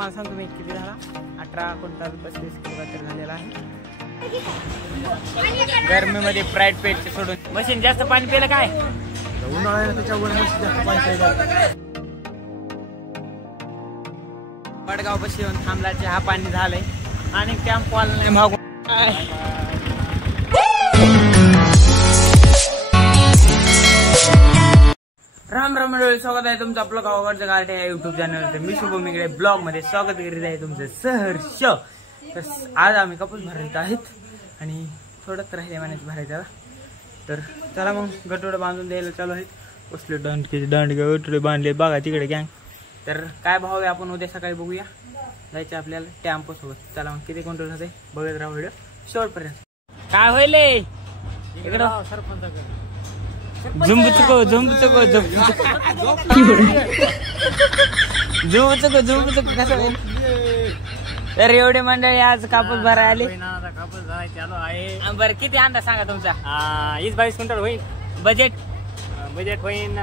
तुम्हाला सांगतो मी किती झाला, 18 क्विंटल 35 किलो काहीतरी झालेला आहे. गरमीमध्ये प्राईड पेटचे सोडून मशीन जास्त पाणी पिलं काय, उन्हाळ्याला त्याच्यावर मशीन जास्त पाणी प्यायला. वडगाव बशी येऊन थांबला, चहा पाणी झालंय आणि कॅम्प वाला नाही मागून. राम राम मंडळी, स्वागत आहे तुमचं आपलं गावाकडचं गार्डन या युट्यूब चॅनल. मी शुभम इकडे ब्लॉग मध्ये स्वागत करीत आहे तुमचं सहर्ष. तर आज आम्ही कापूस भरायचे आहेत आणि थोडंच राहिले म्हणायचं भरायचं. तर चला मग गटोडे बांधून द्यायला चालू आहे. कसले दांडके गटोडे बांधले बघा तिकडे गँग. तर काय भाव आहे आपण उद्या सकाळी बघूया. जायचं आपल्याला टेम्पो सोबत. चला मग किती क्विंटल होते बघत राहा व्हिडिओ शेवटपर्यंत. काय होईल इकडं झुंबचुको झुंबचुको झुंबचुको झुंबचुको कसं होईल. तर एवढी मंडळी आज कापूस भरायला आली. कापूस चालू आहे. बरं किती अंदाज सांगा तुमचा. 20-22 क्विंटल होईल. बजेट होईल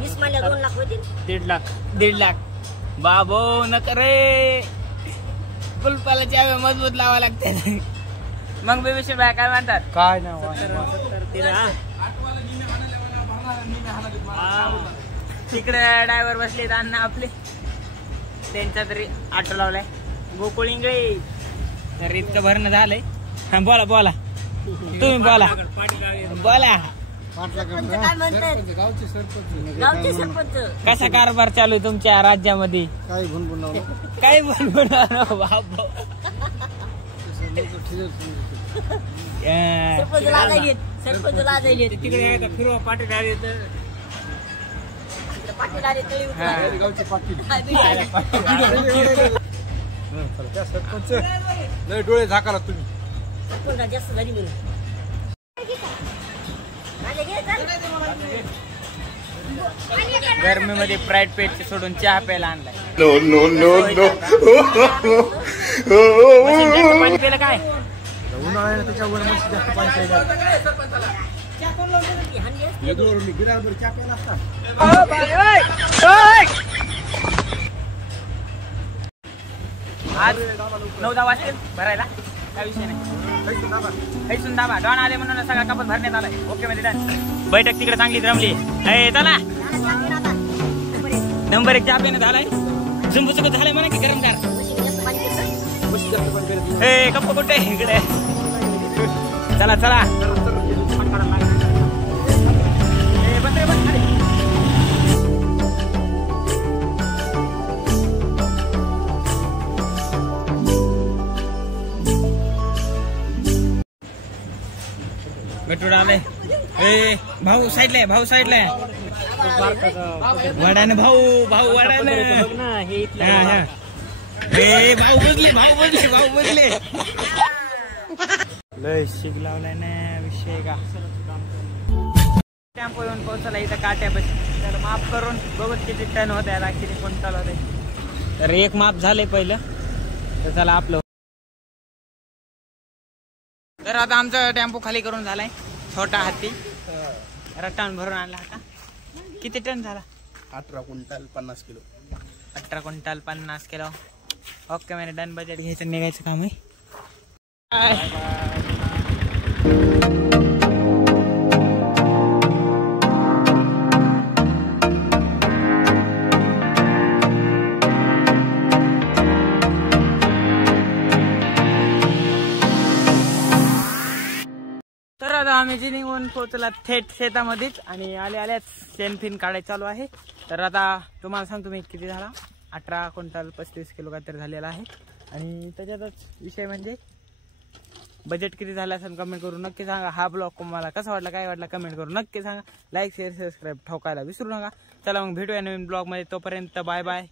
20 महिन्यात 2 लाख होतील. 1.5 लाख. बाबो नका रे, कुलपाला चावे मजबूत लावा लागते. मग बेबीशी बाय काय म्हणतात. काय नाही तिकडे ड्रायव्हर बसले अण्णा आपले, त्यांचा तरी ऑटो लावलाय गोकुळ इंगळे. तर इतकं भरणं झालंय. हा बोला बोला तुम्ही बोला बोला. काय म्हणतात गावचे सरपंच. कसा कारभार चालू आहे तुमच्या राज्यामध्ये. काय भुनभुन काय बनवून बाबा. सरपंच लाजायले तिकडे फिरवा पाटील आले तर गावचे पाटील सरपंच लय डोळे झाकाला तुम्ही. सरपंच जास्त झाली म्हणून गरमीमध्ये प्राईड पेटचे सोडून चहा प्यायला आणलाय. पाणी पिलं काय, उन्हाळ्याला त्याच्यावर मशीन जास्त पाणी प्यायला. आज 9-10 वाजतील भरायला. काय विषय नाही. हैसून दाबा डॉन आले म्हणून सगळा कापूस भरण्यात आलाय. ओके मध्ये डन. बैठक तिकडे चांगली रमली. चला नंबर 1 चहा पिणं झालाय. झुंबुचुक झालंय म्हणा की गरमदार. कप्प कुठे इकडे. चला चला गटोडा आलाय. भाऊ साईडला, भाऊ साईडला वडाने भाऊ वडाने. भाऊ बदले लय शिक लावलाय ना विषय का. टेम्पो येऊन पोहोचला इथं काट्यापाशी. तर माफ करून बघत किती टन होत आहे, किती क्विंटल होते. तर एक माप झाले पहिलं. तर चला आपलं. तर आता आमचा टेम्पो खाली करून झालाय. छोटा हाती रटान भरून आणला होता. किती टन झाला. 18 quintal 50 kilo. 18 quintal 50 kilo. Okay मैंने डन. बजेट घ्यायचं निघायचं काम आहे. तर आता आम्ही जी निघून पोहोचला थेट शेतामध्येच आणि आल्याच शेणफिन काढायला चालू आहे. तर आता तुम्हाला सांगतो मी किती झाला. 18 क्विंटल 35 किलो काहीतरी झालेला आहे. आणि त्याच्यातच विषय म्हणजे बजेट किती झालं असेल कमेंट करून नक्की सांगा. हा ब्लॉग तुम्हाला कसा वाटला, काय वाटला कमेंट करून नक्की सांगा. लाईक शेअर सबस्क्राईब ठोकायला विसरू नका. चला मग भेटूया नवीन ब्लॉग मध्ये. तोपर्यंत बाय बाय.